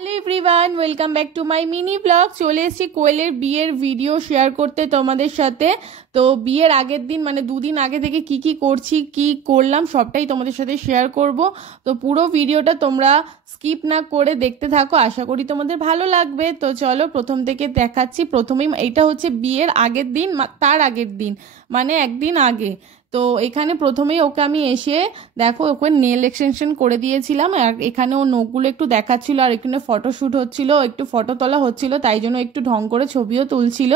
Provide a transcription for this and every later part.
Hello everyone, welcome back to my mini blog. চলে এসেছি কোয়েলের বিয়ের ভিডিও শেয়ার করতে তোমাদের সাথে। তো বিয়ের আগের দিন মানে দুদিন আগে থেকে কি কি করছি, কি করলাম সবটাই তোমাদের সাথে শেয়ার করব। তো পুরো ভিডিওটা তোমরা স্কিপ না করে দেখতে থাকো, আশা করি তোমাদের ভালো লাগবে। তো চলো প্রথম থেকে দেখাচ্ছি। প্রথমেই এটা হচ্ছে বিয়ের আগের দিন, তার আগের দিন মানে একদিন আগে। তো এখানে প্রথমেই ওকে আমি এসে দেখো ওকে নেল এক্সটেনশন করে দিয়েছিলাম। আর এখানে ও নখগুলো একটু দেখাচ্ছিল, আর এখানে ফটোশ্যুট হচ্ছিল, একটু ফটো তোলা হচ্ছিল, তাই জন্য একটু ঢং করে ছবিও তুলছিল।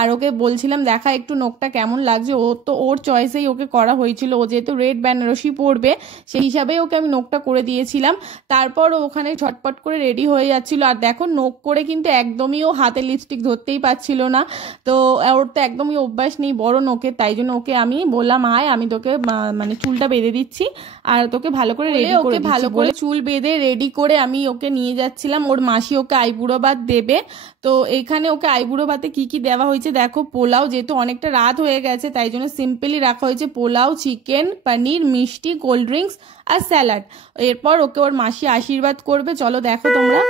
আর ওকে বলছিলাম দেখা একটু নখটা কেমন লাগছে। ও তো ওর চয়েসেই ওকে করা হয়েছিল, ও যেহেতু রেড বেনারসি পরবে সেই হিসাবেই ওকে আমি নখটা করে দিয়েছিলাম। তারপর ও ওখানে ঝটপট করে রেডি হয়ে যাচ্ছিল। আর দেখো নখ করে কিন্তু একদমই ও হাতে লিপস্টিক ধরতেই পারছিল না। তো ওর তো একদমই অভ্যাস নেই বড় নখের, তাই জন্য ওকে আমি বললাম আয় আমি তোকে মানে চুলটা বেঁধে দিচ্ছি আর তোকে ভালো করে রেডি করে ভালো করে চুল বেঁধে রেডি করে আমি ওকে নিয়ে যাচ্ছিলাম। ওর মাসি ওকে আইবুড়ো ভাত দেবে। তো এখানে ওকে আইবুড়ো ভাতে কি কি দেওয়া হয়েছে দেখো। পোলাও, যেহেতু অনেকটা রাত হয়ে গেছে তাই জন্য সিম্পলি রাখা হয়েছে পোলাও, চিকেন, পনির, মিষ্টি, কোল্ড ড্রিঙ্কস আর স্যালাড। এরপর ওকে ওর মাসি আশীর্বাদ করবে, চলো দেখো তোমরা।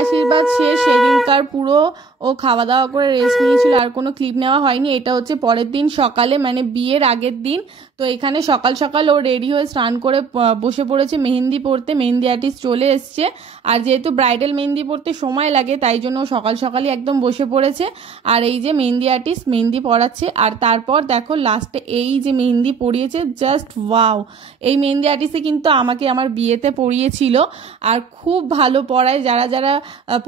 আশীর্বাদ শেষ, সেদিনকার পুরো ও খাওয়া দাওয়া করে রেস্ট নিয়েছিল, আর কোনো ক্লিপ নেওয়া হয়নি। এটা হচ্ছে পরের দিন সকালে মানে বিয়ের আগের দিন। তো এখানে সকাল সকাল ও রেডি হয়ে স্নান করে বসে পড়েছে মেহেন্দি পড়তে। মেহেন্দি আর্টিস্ট চলে এসছে, আর যেহেতু ব্রাইডাল মেহেন্দি পড়তে সময় লাগে তাই জন্য সকাল সকালই একদম বসে পড়েছে। আর এই যে মেহেন্দি আর্টিস্ট মেহেন্দি পড়াচ্ছে। আর তারপর দেখো লাস্টে এই যে মেহেন্দি পড়িয়েছে, জাস্ট ওয়াও। এই মেহেন্দি আর্টিস্টে কিন্তু আমাকে আমার বিয়েতে পড়িয়েছিল, আর খুব ভালো পড়ায়। যারা যারা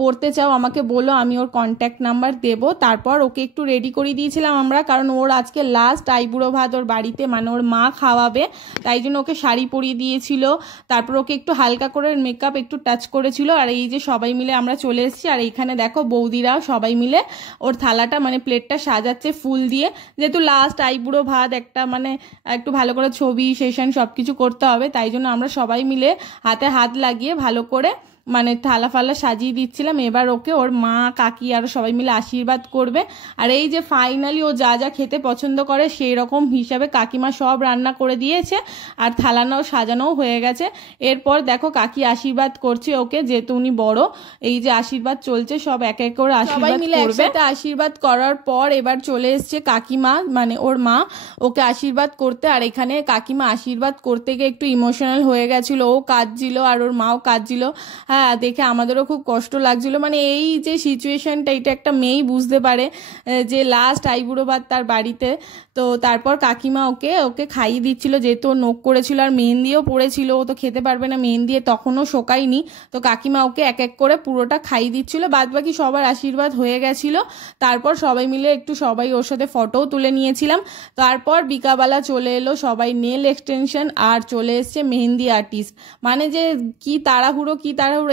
পড়তে চাও আমাকে বলো, আমি ওর কন্ট্যাক্ট নাম্বার দেব। তারপর ওকে একটু রেডি করে দিয়েছিলাম আমরা, কারণ ওর আজকে লাস্ট আইবুড়ো ভাত ওর বাড়িতে, মানে ওর মা খাওয়াবে, তাই জন্য ওকে শাড়ি পরিয়ে দিয়েছিল। তারপর ওকে একটু হালকা করে মেকআপ একটু টাচ করেছিল। আর এই যে সবাই মিলে আমরা চলে এসেছি। আর এইখানে দেখো বৌদিরাও সবাই মিলে ওর থালাটা মানে প্লেটটা সাজাচ্ছে ফুল দিয়ে, যেহেতু লাস্ট আইবুড়ো ভাত একটা মানে একটু ভালো করে ছবি সেশন সব কিছু করতে হবে, তাই জন্য আমরা সবাই মিলে হাতে হাত লাগিয়ে ভালো করে মানে থালা ফালা সাজিয়ে দিচ্ছিলাম। এবার ওকে ওর মা, কাকি আর সবাই মিলে আশীর্বাদ করবে। আর এই যে ফাইনালি ও যা যা খেতে পছন্দ করে সেই রকম হিসাবে কাকিমা সব রান্না করে দিয়েছে, আর থালানাও সাজানোও হয়ে গেছে। এরপর দেখো কাকি আশীর্বাদ করছে ওকে, যেহেতু উনি বড়। এই যে আশীর্বাদ চলছে, সব এক এক করে আশীর্বাদ মিলে একসাথে আশীর্বাদ করার পর এবার চলে এসছে কাকিমা মানে ওর মা ওকে আশীর্বাদ করতে। আর এখানে কাকিমা আশীর্বাদ করতে গিয়ে একটু ইমোশনাল হয়ে গেছিল, ও কাঁদছিল আর ওর মাও কাঁদছিল। হ্যাঁ, দেখে আমাদেরও খুব কষ্ট লাগছিল। মানে এই যে সিচুয়েশনটা এটা একটা মেয়েই বুঝতে পারে, যে লাস্ট আইবুড়ো ভাত তার বাড়িতে। তো তারপর কাকিমা ওকে ওকে খাইয়ে দিচ্ছিল, যেহেতু ও নখ করেছিল আর মেহেন্দিও পড়েছিল, ও তো খেতে পারবে না মেহেন্দি, তখনও শোকায়নি। তো কাকিমা ওকে এক এক করে পুরোটা খাইয়ে দিচ্ছিল। বাদ বাকি সবার আশীর্বাদ হয়ে গেছিল। তারপর সবাই মিলে একটু সবাই ওর সাথে ফটোও তুলে নিয়েছিলাম। তারপর বিকাবেলা চলে এলো সবাই নেল এক্সটেনশন, আর চলে এসছে মেহেন্দি আর্টিস্ট। মানে যে কি তাড়াহুড়ো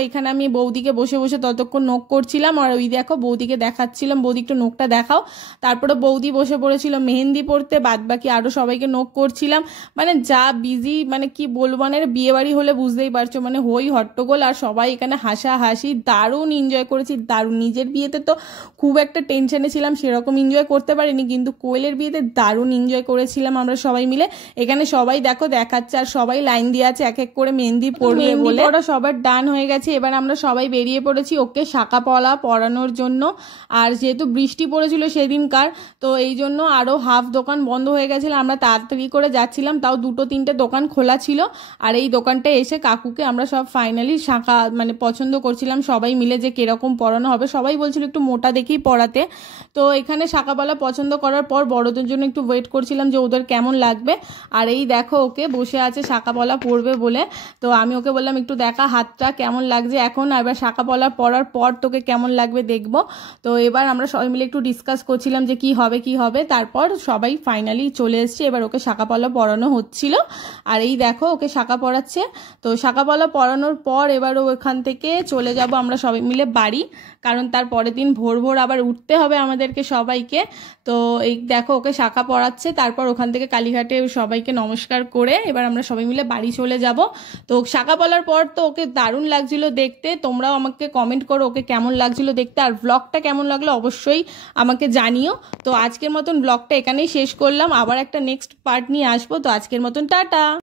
এখানে আমি বৌদিকে বসে বসে ততক্ষণ নখ করছিলাম, আর ওই দেখো বৌদিকে দেখাচ্ছিলাম, বৌদি একটু নখটা দেখাও। তারপরে বৌদি বসে পড়েছিল মেহেন্দি পড়তে, বাদ বাকি আরো সবাইকে নখ করছিলাম। মানে যা বিজি, মানে কি বলবো, মানে বিয়ে বাড়ি হলে বুঝতেই পারছো, মানে হই হট্টগোল। আর সবাই এখানে হাসাহাসি, দারুণ এনজয় করেছি, দারুণ। নিজের বিয়েতে তো খুব একটা টেনশনে ছিলাম, সেরকম এনজয় করতে পারিনি, কিন্তু কোয়েলের বিয়েতে দারুণ এনজয় করেছিলাম আমরা সবাই মিলে। এখানে সবাই দেখো দেখাচ্ছে, আর সবাই লাইন দিয়ে আছে এক এক করে মেহেন্দি পড়বে বলে। ওরা সবার ডান হয়ে গেছে, এবার আমরা সবাই বেরিয়ে পড়েছি ওকে শাঁখা পলা পরানোর জন্য। আর যেহেতু বৃষ্টি পড়েছিল সেদিনকার, তো এই জন্য আরো হাফ দোকান বন্ধ হয়ে গেছিল। আমরা তাড়াতাড়ি করে যাচ্ছিলাম, তাও দুটো তিনটে দোকান খোলা ছিল। আর এই দোকানটা এসে কাকুকে আমরা সব ফাইনালি শাঁখা মানে পছন্দ করছিলাম সবাই মিলে, যে কিরকম পরানো হবে। সবাই বলছিল একটু মোটা দেখেই পরাতে। তো এখানে শাঁখা পলা পছন্দ করার পর বড়দের জন্য একটু ওয়েট করছিলাম যে ওদের কেমন লাগবে। আর এই দেখো ওকে বসে আছে শাঁখা পলা পরবে বলে। তো আমি ওকে বললাম একটু দেখা হাতটা কেমন লাগছে এখন, এবার শাখা পরার পর তোকে কেমন লাগবে দেখবো। তো এবার আমরা সবাই মিলে একটু ডিসকাস করছিলাম যে কি হবে, তারপর সবাই ফাইনালি চলে এসছে। এবার ওকে শাখা পরানো হচ্ছিল, আর এই দেখো ওকে শাখা পরাচ্ছে। তো শাখা পরানোর পর এবার ওখান থেকে চলে যাব আমরা সবাই মিলে বাড়ি, কারণ তার পরের দিন ভোর ভোর আবার উঠতে হবে আমাদেরকে সবাইকে। তো এই দেখো ওকে শাখা পরাচ্ছে, তারপর ওখান থেকে কালীঘাটে সবাইকে নমস্কার করে এবার আমরা সবাই মিলে বাড়ি চলে যাব। তো শাখা পরার পর তো ওকে দারুণ লাগছিল দেখতে। তোমরাও আমাকে কমেন্ট করো ওকে কেমন লাগছিল দেখতে, আর ব্লগটা কেমন লাগলো অবশ্যই আমাকে জানিও। তো আজকের মতন ব্লগটা এখানেই শেষ করলাম, আবার একটা নেক্সট পার্ট নিয়ে আসবো। তো আজকের মতন টাটা।